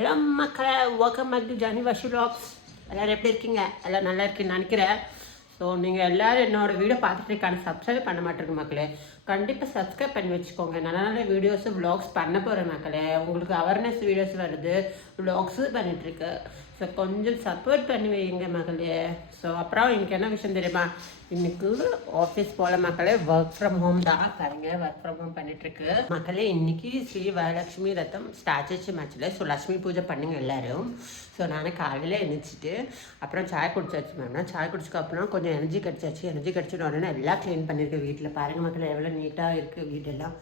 Hello மக்களே, welcome back to Johnny Washi vlogs. எல்லோரும் எப்படி இருக்கீங்க? எல்லாம் நல்லா இருக்குன்னு நினைக்கிறேன். ஸோ நீங்கள் எல்லோரும் என்னோடய வீடியோ பார்த்துட்டு சப்ஸ்கிரைப் பண்ண மாட்டேங்க மக்களே. கண்டிப்பாக சப்ஸ்கிரைப் பண்ணி வச்சுக்கோங்க. நல்ல நல்ல வீடியோஸு vlogs பண்ண போகிறேன் மக்களே. உங்களுக்கு அவேர்னஸ் வீடியோஸ் வருது, vlogs பண்ணிகிட்ருக்கு. ஸோ கொஞ்சம் சப்போர்ட் பண்ணி வைங்க மக்களே. ஸோ அப்புறம் இன்றைக்கி என்ன விஷயம் தெரியுமா? இன்றைக்கி ஆஃபீஸ் போல மக்களே, ஒர்க் ஃப்ரம் ஹோம் தான். பாருங்க, ஒர்க் ஃப்ரம் ஹோம் பண்ணிகிட்ருக்கு மக்களே. இன்றைக்கி ஸ்ரீ வரலட்சுமி ரத்தம் ஸ்டாச்சு மேட்ச்சில். ஸோ லக்ஷ்மி பூஜை பண்ணுங்க எல்லோரும். ஸோ நான் காலையில் எழுந்திரிச்சிட்டு அப்புறம் சாய் குடிச்சாச்சு மேம். சாய் குடிச்சதுக்கு அப்புறம் கொஞ்சம் எனர்ஜி கிடச்சாச்சு. எனர்ஜி கிடச்சிட்டு உடனே எல்லாம் க்ளீன் பண்ணியிருக்கேன் வீட்டில். பாருங்கள் மக்களே, எவ்வளோ நீட்டாக இருக்குது வீடெல்லாம்.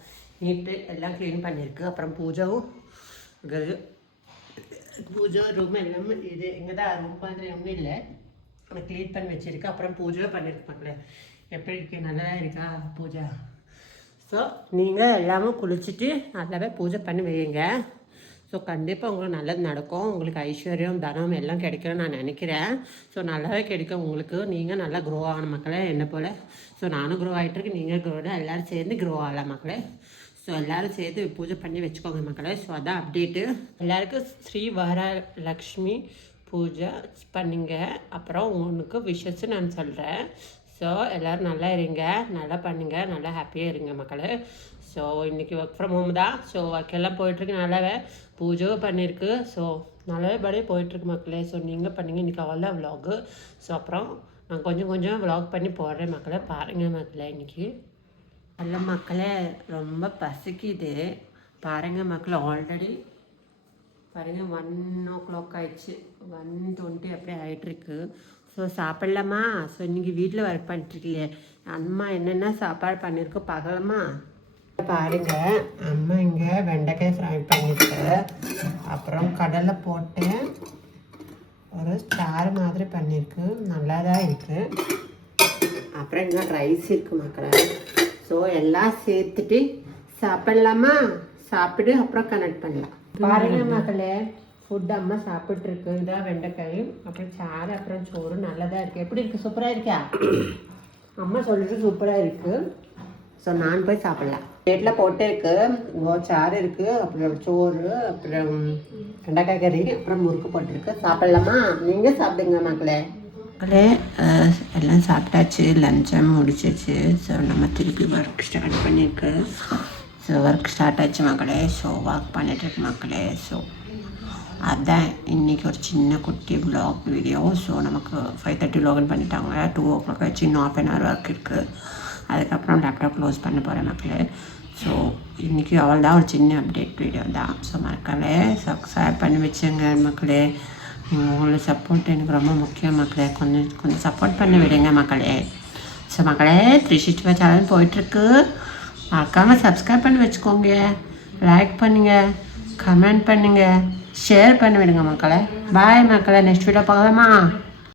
நீட்டு எல்லாம் க்ளீன் பண்ணியிருக்கு. அப்புறம் பூஜையும் பூஜை ரூம் எல்லாமே இது இங்கே தான். ரூம் மாதிரி ஒன்றும் இல்லை, க்ளீன் பண்ணி வச்சுருக்கு. அப்புறம் பூஜை பண்ணியிருக்கு மக்களே. எப்படி இருக்கு? நல்லா இருக்கா பூஜை? ஸோ நீங்கள் எல்லாமே குளிச்சுட்டு நல்லாவே பூஜை பண்ணி வைங்க. ஸோ கண்டிப்பாக உங்களுக்கு நல்லது நடக்கும். உங்களுக்கு ஐஸ்வர்யம் தனம் எல்லாம் கிடைக்கும்னு நான் நினைக்கிறேன். ஸோ நல்லாவே கிடைக்கும் உங்களுக்கு. நீங்கள் நல்லா க்ரோ ஆகணும் மக்களே, என்ன போல். ஸோ நானும் க்ரோ ஆகிட்டுருக்கு, நீங்கள் க்ரோ ஆகலாம், எல்லோரும் சேர்ந்து க்ரோ ஆகலாம் மக்களே. ஸோ எல்லோரும் சேர்த்து பூஜை பண்ணி வச்சுக்கோங்க மக்களே. ஸோ அதான் அப்டேட்டு. எல்லாருக்கும் ஸ்ரீ வரலக்ஷ்மி பூஜை பண்ணுங்க. அப்புறம் உங்களுக்கு விஷஸ் நான் சொல்கிறேன். ஸோ எல்லோரும் நல்லா இருங்க, நல்லா பண்ணுங்கள், நல்லா ஹாப்பியாக இருங்க மக்களே. ஸோ இன்றைக்கி ஒர்க் ஃப்ரம் ஹோம் தான். ஸோ ஒர்க் எல்லாம் போயிட்டுருக்கு, நல்லாவே பூஜை பண்ணியிருக்கு. ஸோ நல்லாவே படியே போயிட்டுருக்கு மக்களே. ஸோ நீங்கள் பண்ணுங்கள். இன்றைக்கி அவ்வளோதான் விலாகு. ஸோ அப்புறம் நான் கொஞ்சம் கொஞ்சம் விலாக் பண்ணி போடுறேன் மக்களே. பாருங்கள் மக்களே, இன்றைக்கி நல்ல மக்களே ரொம்ப பசிக்குது. பாருங்கள் மக்களே, ஆல்ரெடி பாருங்கள் 1 o'clock ஆயிடுச்சு. 1:20 அப்படியே ஆகிட்டுருக்கு. ஸோ சாப்பிட்லாமா? ஸோ இன்றைக்கி வீட்டில் ஒர்க் பண்ணிட்டுருக்கலையே, அம்மா என்னென்ன சாப்பாடு பண்ணியிருக்கோ பார்க்கலாமா? பாருங்கள், அம்மா இங்கே வெண்டைக்காய் ஃப்ரை பண்ணிட்டு அப்புறம் கடலை போட்டு ஒரு ஸ்டார் மாதிரி பண்ணியிருக்கு. நல்லா தான் இருக்குது. அப்புறம் இங்கே ரைஸ் இருக்குது மக்களே. ஸோ எல்லாம் சேர்த்துட்டு சாப்பிட்லாமா? சாப்பிட்டு அப்புறம் கனெக்ட் பண்ணலாம். பாருங்க மக்களே, ஃபுட் அம்மா சாப்பிட்ருக்கு. இதான் வெண்டைக்காய், அப்புறம் சாறு, அப்புறம் சோறு. நல்லதாக இருக்குது. எப்படி இருக்குது? சூப்பராக இருக்கா? அம்மா சொல்லிட்டு சூப்பராக இருக்குது. ஸோ நான் போய் சாப்பிட்லாம். பிளேட்டில் போட்டே இருக்குது. சாறு இருக்குது, அப்புறம் சோறு, அப்புறம் வெண்டைக்காய் கறி, அப்புறம் முறுக்கு போட்டிருக்கு. சாப்பிட்லாமா? நீங்கள் சாப்பிடுங்க மக்களே. மக்களே எல்லாம் சாப்பிட்டாச்சு, லஞ்சை முடிச்சிச்சு. ஸோ நம்ம திருப்பி ஒர்க் ஸ்டார்ட் பண்ணியிருக்கு. ஸோ ஒர்க் ஸ்டார்ட் ஆச்சு மக்களே. ஸோ ஒர்க் பண்ணிட்டுருக்கு மக்களே. ஸோ அதுதான் இன்றைக்கி ஒரு சின்ன குட்டி வ்ளாக் வீடியோ. ஸோ நமக்கு 5:30 லாகின் பண்ணிட்டாங்க. 2 o'clock ஆச்சு. இன்னும் 1/2 hour ஒர்க் இருக்குது. அதுக்கப்புறம் லேப்டாப் க்ளோஸ் பண்ண போகிறேன் மக்களே. ஸோ இன்றைக்கி அவள் தான் ஒரு சின்ன அப்டேட் வீடியோ தான். ஸோ மக்களே சப்ஸ்கிரைப் பண்ணி வச்சுங்க மக்களே. உங்களோட சப்போர்ட் எனக்கு ரொம்ப முக்கியம் மக்களே. கொஞ்சம் சப்போர்ட் பண்ணி விடுங்க மக்களே. ஸோ மக்களே 365 சேனல் போயிட்டுருக்கு. மறக்காமல் சப்ஸ்கிரைப் பண்ணி வச்சுக்கோங்க. லைக் பண்ணுங்கள், கமெண்ட் பண்ணுங்கள், ஷேர் பண்ணி விடுங்க மக்களே. பாய் மக்களே. நெக்ஸ்ட் வீடியோ பார்க்கலாமா?